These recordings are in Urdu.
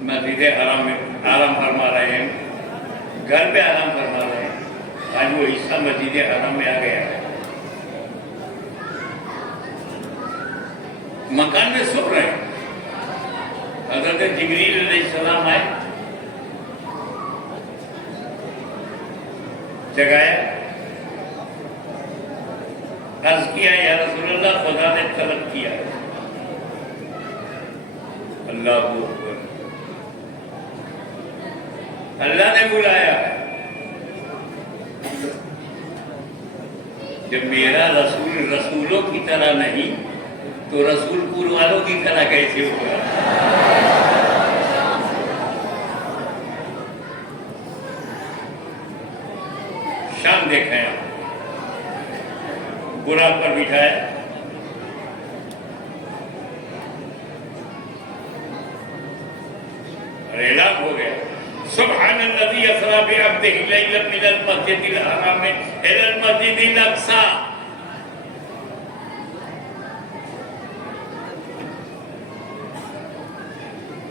مسجد حرام میں آرام فرما رہے ہیں، گھر پہ آرام فرما رہے ہیں، آج وہ حصہ مسجد حرام میں آ گیا ہے، مکان میں سو رہے ہیں۔ حضرت جبریل علیہ السلام آئے، جگایا، عرض کیا یا رسول اللہ خدا نے طلب کیا، اللہ اکبر، اللہ نے بلایا۔ جب میرا رسول رسولوں کی طرح نہیں تو رسول پور والوں کی طرح کیسے ہوگا؟ شان دیکھیں آپ، براق پر بٹھایا، اور اعلان ہو گیا سبحان الذی اسری بعبدہ لیلا من المسجد الحرام الی المسجد الاقصی۔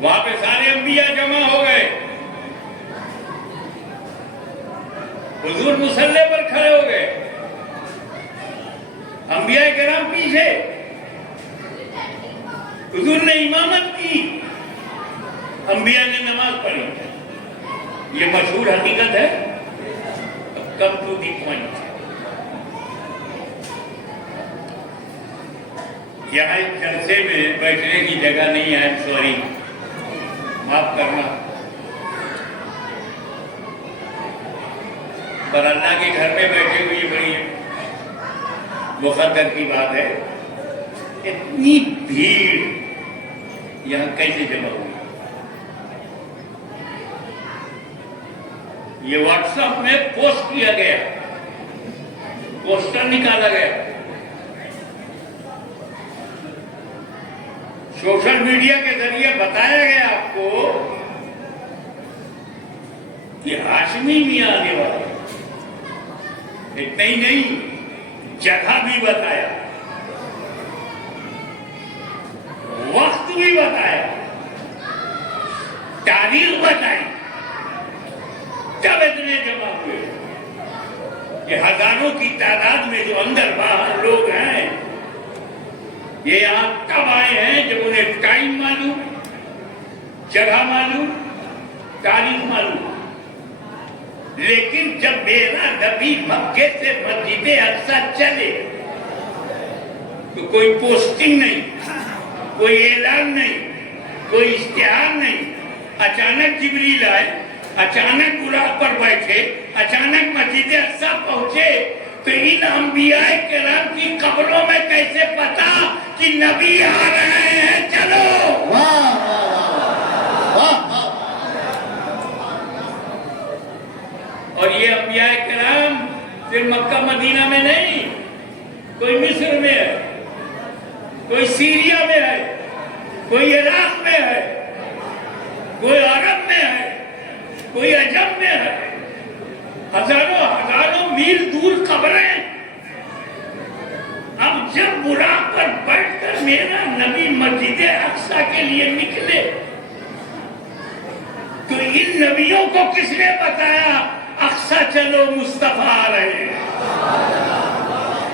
وہاں پہ سارے انبیاء جمع ہو گئے، حضور مصلی پر کھڑے ہو گئے، انبیاء کرام پیچھے، حضور نے امامت کی، انبیاء نے نماز پڑھی۔ یہ مشہور حقیقت ہے۔ کم ٹو دی پوائنٹ، یہاں ایک جلسے میں بیٹھنے کی جگہ نہیں ہے، سوری، معاف کرنا، پر اللہ کے گھر میں بیٹھے ہوئے بڑی مقدر کی بات ہے، اتنی بھیڑ یہاں کیسے جمع ہوئی؟ یہ واٹس ایپ میں پوسٹ کیا گیا، پوسٹر نکالا گیا، سوشل میڈیا کے ذریعے بتایا گیا آپ کو کہ ہاشمی میاں آنے والے، اتنا ہی نہیں، جگہ بھی بتایا، وقت بھی بتایا، تاریخ بتائی، جب اتنے جمع ہوئے کہ ہزاروں کی تعداد میں جو اندر باہر لوگ ہیں، یہ یہاں کب آئے ہیں؟ جب انہیں ٹائم معلوم، جگہ معلوم، تاریخ معلوم۔ لیکن جب میرا نبی مکے سے مسجد اقصی چلے تو کوئی پوسٹنگ نہیں، کوئی اعلان نہیں، کوئی اشتہار نہیں، اچانک جبریل آئے، اچانک براق پر بیٹھے، اچانک مسجد اقصی پہنچے، تو ان انبیاء کرام کی قبروں میں کیسے پتا کہ نبی آ رہے ہیں؟ چلو اور یہ انبیاء کرام پھر مکہ مدینہ میں نہیں، کوئی مصر میں ہے، کوئی سیریا میں ہے، کوئی عراق میں ہے، کوئی عرب میں ہے، کوئی عجم میں ہے، ہزاروں میل دور قبریں۔ اب جب براق پر بیٹھ کر میرا نبی مسجد اقصی کے لیے نکلے تو ان نبیوں کو کس نے بتایا اقصی چلو مصطفیٰ آ رہے ہیں؟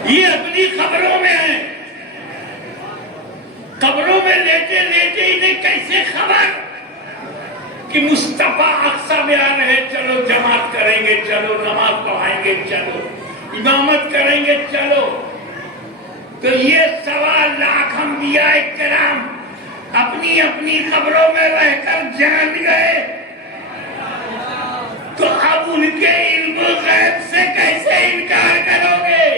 یہ اپنی قبروں میں ہیں، قبروں میں لیٹے لیٹے انہیں کیسے خبر کہ مصطفیٰ اقصی میں آ رہے ہیں؟ چلو جماعت کریں گے، چلو نماز پڑھائیں گے، چلو امامت کریں گے، چلو۔ تو یہ 1.25 لاکھ انبیاء کرام اپنی اپنی قبروں میں رہ کر جان گئے، تو اب ان کے علم غیب سے کیسے انکار کرو گے؟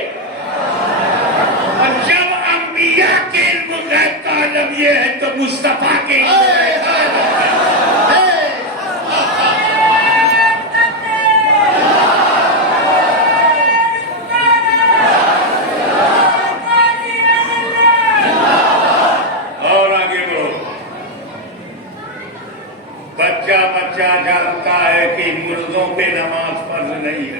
اور جب انبیاء کے علم غیب کا عالم یہ ہے تو مصطفیٰ کے علم غیب کا عالم بچہ جانتا ہے کہ مردوں پہ نماز فرض نہیں ہے،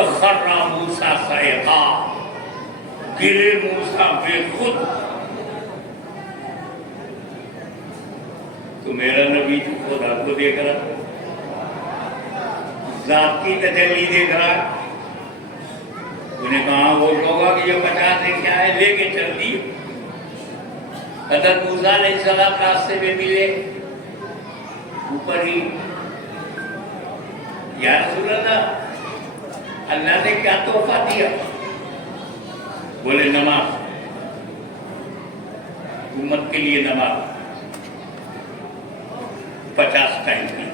فخر موسیٰ صعقا، گرے موسیٰ بے خود. تو میرا نبی تو خدا کو دیکھ رہا، ذات کی تجلی دیکھ رہا. انہیں کہا وہ لوگا کہ جو 50 لکھا ہے لے کے چل دی. حضرت موسیٰ علیہ السلام راستے میں ملے اوپر ہی. یا رسول اللہ، اللہ نے کیا تحفہ دیا؟ بولے نماز، امت کے لیے نماز 50 ٹائم کی.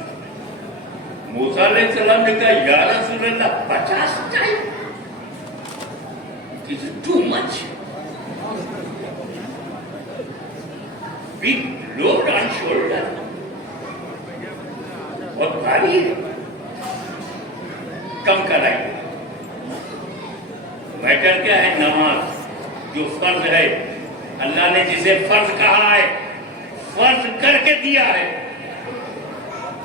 موسیٰ علیہ السلام نے کہا یا رسول اللہ 50 time is too much. Big load on shoulder. بہت بھاری ہے، کم کرائیں. میٹر کیا ہے؟ نماز جو فرض ہے، اللہ نے جسے فرض کہا ہے فرض کر کے دیا ہے.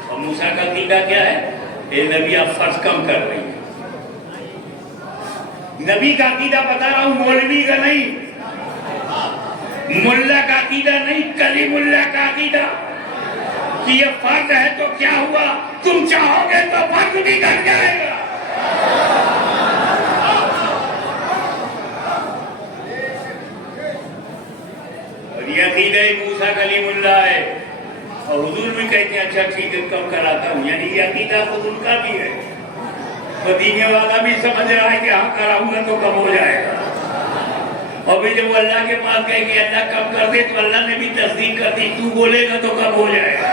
اور موسیٰ کا عقیدہ کیا ہے؟ اے نبی آپ فرض کم کر رہی ہیں. نبی کا عقیدہ بتا رہا ہوں، مولوی کا نہیں، ملا کا عقیدہ نہیں، کلیم اللہ کا عقیدہ کہ یہ فرض ہے تو کیا ہوا، تم چاہو گے تو فرض بھی کر جائے گا. اور یہ عقیدہ موسیٰ کلیم اللہ ہے. اور حضور بھی کہتے ہیں اچھا ٹھیک ہے کم کراتا ہوں. یعنی یہ عقیدہ خود ان کا بھی ہے. مدینے والا بھی سمجھ رہا ہے کہ ہاں کراؤں گا تو کم ہو جائے گا. اور بھی جب وہ اللہ کے پاس گئے کہ اللہ کم کر دے تو اللہ نے بھی تصدیق کر دی، تو بولے گا تو کم ہو جائے گا.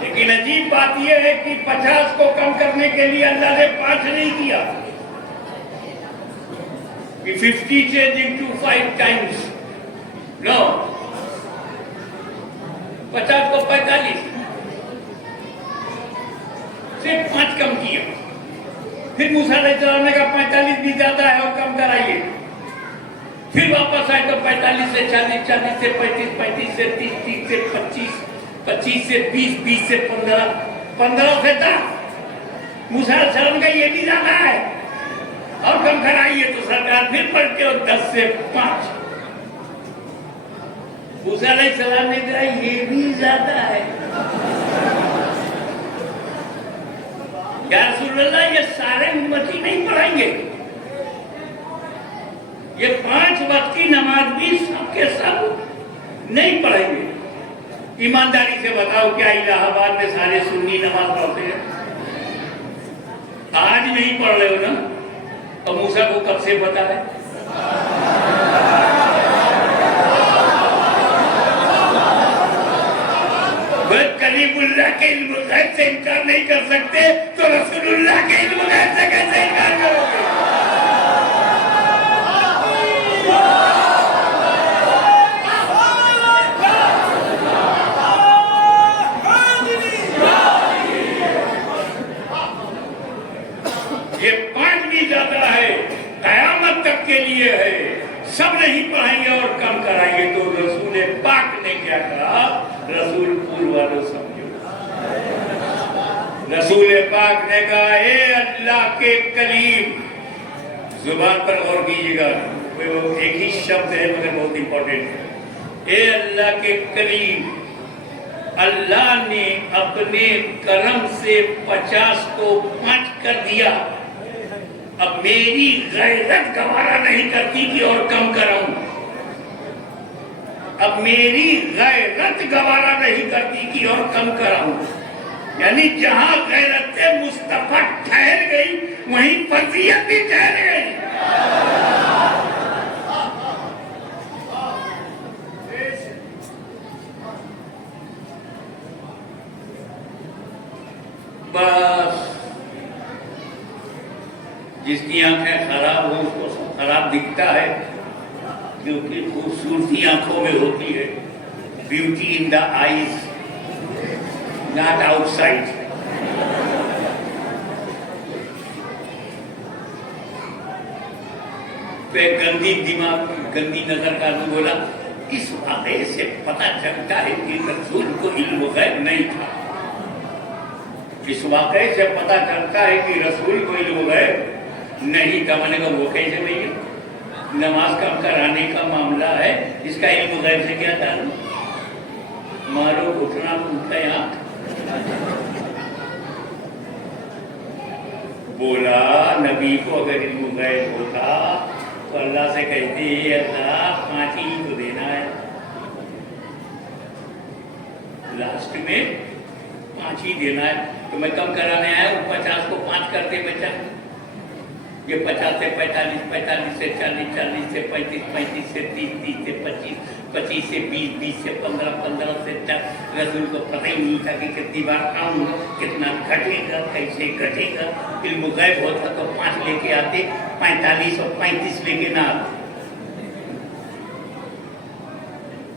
لیکن عجیب بات یہ ہے کہ 50 کو کم کرنے کے لیے اللہ نے 5 نہیں کیا کہ 50 changing to 5 times. No. 50 کو 45 صرف 5 کم کیا. پھر موسیٰ علیہ السلام نے کہا 45 بھی زیادہ ہے اور کم کرائیے. پھر واپس آئے تو 45 سے 40، 40 سے 35، 35 سے 30، 30 سے 25، 25 سے 20، 20 سے 15، 15 سے 10. موسیٰ علیہ السلام کا یہ بھی زیادہ ہے اور کم کرائیے. تو سرکار پھر پڑھتے ہو 10 سے 5. موسیٰ علیہ السلام نے کہا یہ بھی زیادہ ہے. یا رسول اللہ یہ سارے امتی نہیں پڑھائیں گے، یہ 5 وقت کی نماز بھی سب کے سب نہیں پڑھیں گے. ایمانداری سے بتاؤ کیا الہ آباد میں سارے سنی نماز پڑھتے ہیں؟ آج نہیں پڑھ رہے ہو نا؟ تو موسیٰ کو کب سے پتا ہے؟ کلیم اللہ کے علم غیب سے انکار نہیں کر سکتے تو رسول اللہ کے علم غیب سے کیسے انکار کرو گے؟ یہ 5 بھی زیادہ ہے، قیامت تک کے لیے ہے. سب نہیں پڑھائیں گے اور کم کرائیں گے. تو رسول پاک نے کیا کہا؟ رسول پور والوں سمجھو. رسول پاک نے کہا اے اللہ کے کلیم، زبان پر غور کیجیے گا، ایک ہی شبد ہے مگر بہت امپورٹنٹ ہے. اے اللہ کے کلیم، اللہ نے اپنے کرم سے 50 کو 5 کر دیا. اب میری غیرت گوارا نہیں کرتی کہ اور کم کراؤں. اب میری غیرت گوارا نہیں کرتی کہ اور کم کراؤں. یعنی جہاں غیرت مصطفیٰ ٹھہر گئی وہیں فرضیت بھی ٹھہر گئی. بس جس کی آنکھیں خراب ہو اس کو خراب دکھتا ہے، کیونکہ خوبصورتی آنکھوں میں ہوتی ہے. Beauty in the eyes not outside. پہ گندی دماغ گندی نظر کا آدمی بولا اس واقعے سے پتہ چلتا ہے کہ رسول کو علم غیب نہیں تھا. اس واقعے سے پتا چلتا ہے کہ رسول کوئی لوگ ہے نہیں کا مانے گا وہ کیسے بھائی نماز کم کرانے کا معاملہ ہے، اس کا علم غیب سے کیا تعلق؟ مارو گھٹنا ٹوٹتا یہاں بولا نبی کو اگر علم غیب ہوتا تو اللہ سے کہتے اللہ 5 ہی تو دینا ہے، لاسٹ میں 5 ہی دینا ہے، تو میں کم کرانے آیا ہوں 50 کو 5 کرتے بچا، یہ 50 سے 45 45 سے 40 40 سے 35 35 سے 30 30 سے 25 25 سے 20 20 سے 15 15 سے 10 رسول کو پتہ ہی نہیں تھا کہ کتنی بار آؤں کتنا گھٹے گا کیسے گھٹے گا، علم غیب ہوتا تو 5 لے کے آتے 45 اور 35 لے کے نہ آتے۔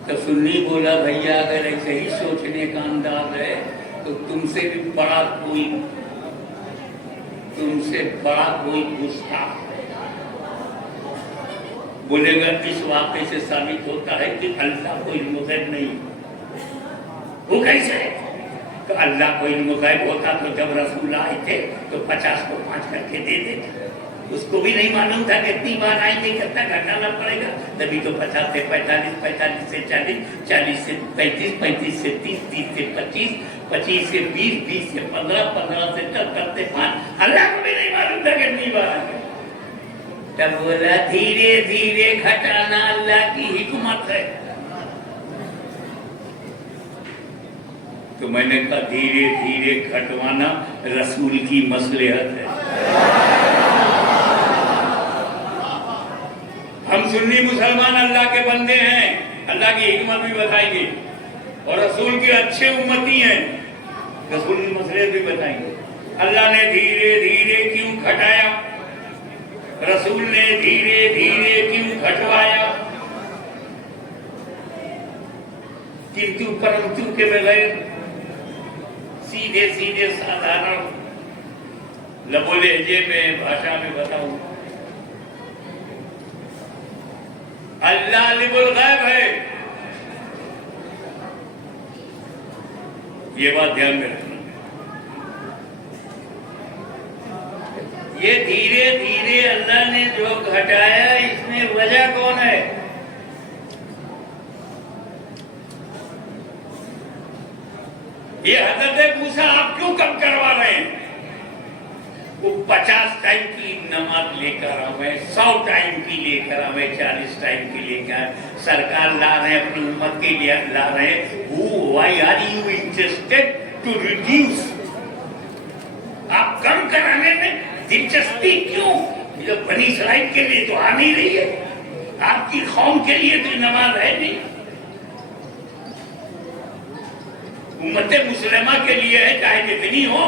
تو سنی بولا بھیا اگر ایسے ہی سوچنے کا انداز ہے تو تم سے بڑا کوئی گستاخ ہے۔ بولے گا اس واقعے سے ثابت ہوتا ہے کہ اللہ کو علم غیب نہیں، وہ کیسے ہے؟ تو اللہ کو علم غیب ہوتا تو جب رسول آئے تھے تو 50 کو 5 کر کے دے دیتا، اس کو بھی نہیں معلوم تھا کتنی بار آئیں گے کتنا گھٹانا پڑے گا، تبھی تو 50 سے 45 45 سے 40 40 سے 35 35 سے 30 30 سے 25 25 سے 20 20 سے 15 15 سے 10 کرتے 5، اللہ کو بھی نہیں معلوم تھا کتنی بار آئیں گے۔ تب بولا دھیرے دھیرے گھٹانا اللہ کی حکمت ہے، تو میں نے کہا دھیرے دھیرے گھٹوانا رسول کی مصلحت ہے۔ ہم سنی مسلمان اللہ کے بندے ہیں، اللہ کی حکمت بھی بتائیں گے اور رسول کے اچھے امتی ہیں، رسول کی مصلحت بھی بتائیں گے۔ اللہ نے دھیرے دھیرے کیوں گھٹایا، رسول نے دھیرے دھیرے کیوں گھٹوایا، کنتو پرنتو کے بغیر سیدھے سیدھے سادھارن لبو لہجے میں بھاشا میں بتاؤں، اللہ عالم الغیب ہے، یہ بات دھیان میں رکھنا۔ یہ دھیرے دھیرے اللہ نے جو گھٹایا اس میں وجہ کون ہے؟ یہ حضرت موسیٰ آپ کیوں کم کروا رہے ہیں؟ وہ 50 ٹائم کی نماز لے کر آئے، 100 ٹائم کی لے کر آئے، 40 ٹائم کی لے کر سرکار لا رہے ہیں، اپنی امت کے لیے لا رہے ہیں۔ Why are you interested to reduce؟ آپ کم کرانے میں دلچسپی کیوں؟ جب بنی اسرائیل کے لیے تو آ نہیں رہی ہے، آپ کی قوم کے لیے تو نماز ہے نہیں، امت مسلمہ کے لیے ہے چاہے جتنی ہو،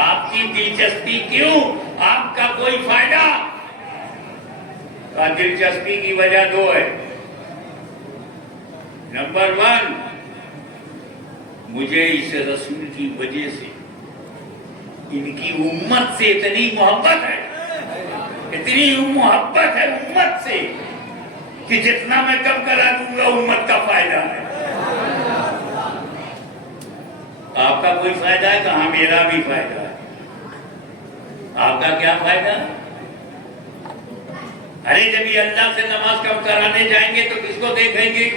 آپ کی دلچسپی کیوں؟ آپ کا کوئی فائدہ؟ دلچسپی کی وجہ 2 ہے۔ نمبر 1، مجھے اس رسول کی وجہ سے ان کی امت سے اتنی محبت ہے، اتنی محبت ہے امت سے کہ جتنا میں کم کرا دوں گا امت کا فائدہ ہے۔ آپ کا کوئی فائدہ ہے؟ کہاں میرا بھی فائدہ ہے۔ آپ کا کیا فائدہ؟ ارے جب یہ اللہ سے نماز کم کرانے جائیں گے تو کس کو دیکھیں گے؟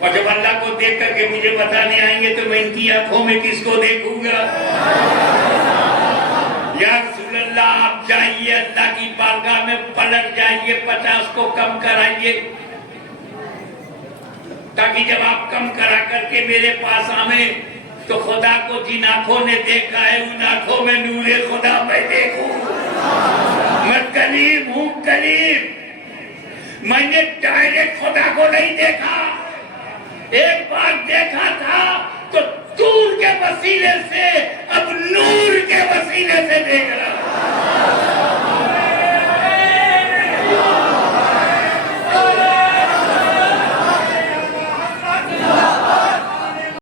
اور جب اللہ کو دیکھ کر کے مجھے بتانے آئیں گے تو میں ان کی آنکھوں میں کس کو دیکھوں گا؟ یا رسول اللہ آپ جائیے اللہ کی بارگاہ میں پلٹ جائیے، 50 کو کم کرائیے، تاکہ جب آپ کم کرا کر کے میرے پاس آئیں تو خدا کو جن آنکھوں نے دیکھا ہے ان آنکھوں میں نور خدا میں دیکھوں۔ میں کلیم ہوں، کلیم، میں نے ڈائریکٹ خدا کو نہیں دیکھا، ایک بار دیکھا تھا تو طور کے وسیلے سے اب نور کے وسیلے سے دیکھ رہا۔